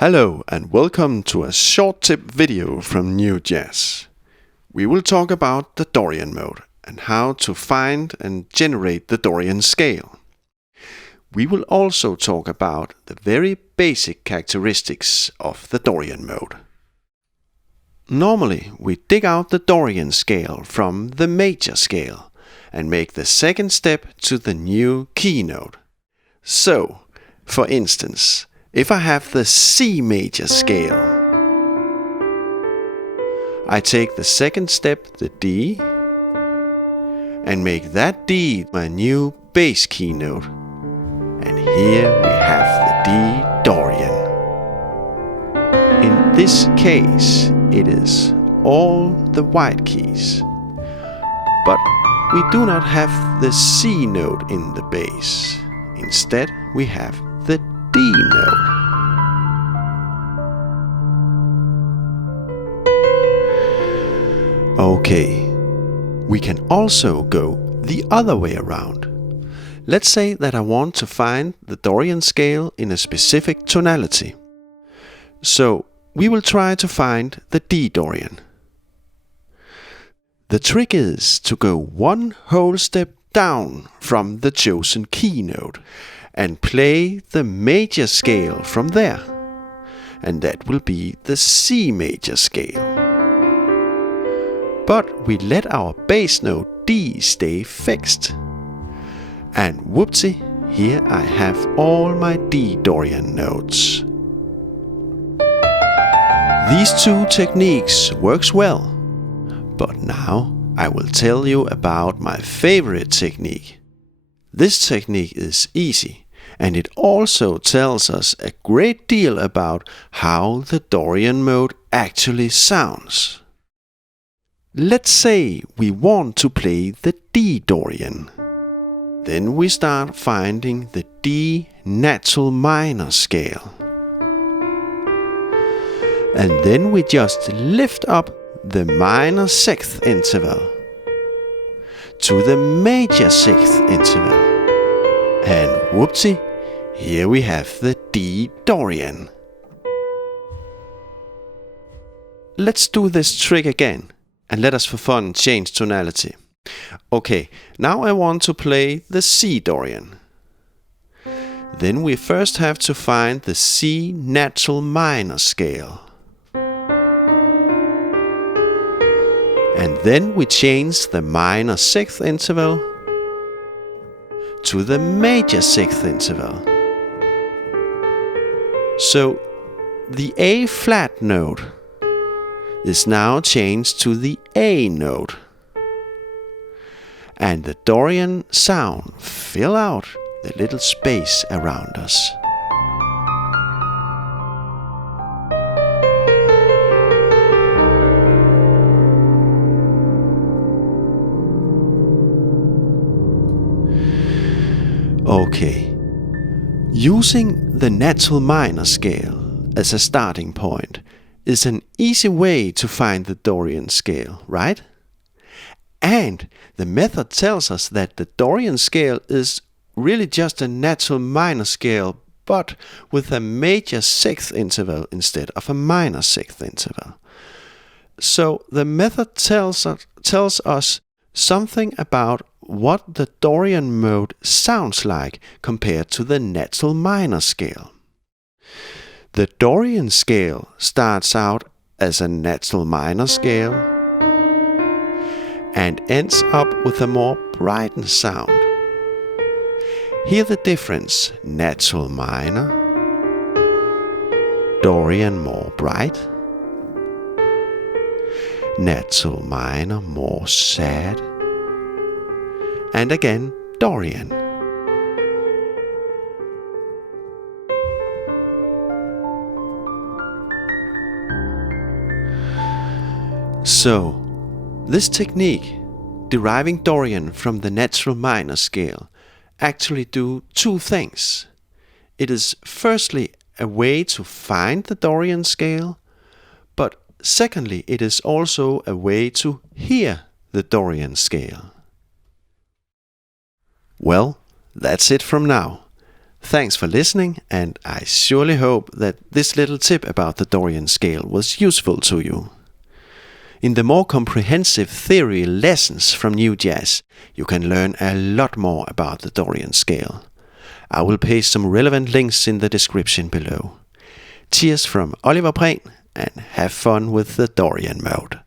Hello and welcome to a short tip video from NewJazz. We will talk about the Dorian mode and how to find and generate the Dorian scale. We will also talk about the very basic characteristics of the Dorian mode. Normally, we dig out the Dorian scale from the major scale and make the second step to the new key note. So, for instance, if I have the C major scale, I take the second step, the D, and make that D my new bass key note. And here we have the D Dorian. In this case, it is all the white keys. But we do not have the C note in the bass. Instead, we have the D note. Okay, we can also go the other way around. Let's say that I want to find the Dorian scale in a specific tonality. So we will try to find the D Dorian. The trick is to go one whole step down from the chosen key note and play the major scale from there. And that will be the C major scale. But we let our bass note D stay fixed. And whoopsie, here I have all my D Dorian notes. These two techniques works well. But now I will tell you about my favorite technique. This technique is easy. And it also tells us a great deal about how the Dorian mode actually sounds. Let's say we want to play the D Dorian. Then we start finding the D natural minor scale. And then we just lift up the minor sixth interval to the major sixth interval. And whoopsie, here we have the D Dorian. Let's do this trick again and let us for fun change tonality. Okay, now I want to play the C Dorian. Then we first have to find the C natural minor scale. And then we change the minor sixth interval to the major sixth interval. So the A flat note is now changed to the A note. And the Dorian sound fill out the little space around us. Okay, using the natural minor scale as a starting point is an easy way to find the Dorian scale, right? And the method tells us that the Dorian scale is really just a natural minor scale, but with a major sixth interval instead of a minor sixth interval. So the method tells us something about what the Dorian mode sounds like compared to the natural minor scale. The Dorian scale starts out as a natural minor scale and ends up with a more brightened sound. Hear the difference: natural minor, Dorian more bright, natural minor more sad, and again Dorian. So, this technique, deriving Dorian from the natural minor scale, actually do two things. It is firstly a way to find the Dorian scale, but secondly it is also a way to hear the Dorian scale. Well, that's it from now. Thanks for listening, and I surely hope that this little tip about the Dorian scale was useful to you. In the more comprehensive theory lessons from NewJazz, you can learn a lot more about the Dorian scale. I will paste some relevant links in the description below. Cheers from Oliver Prehn, and have fun with the Dorian mode.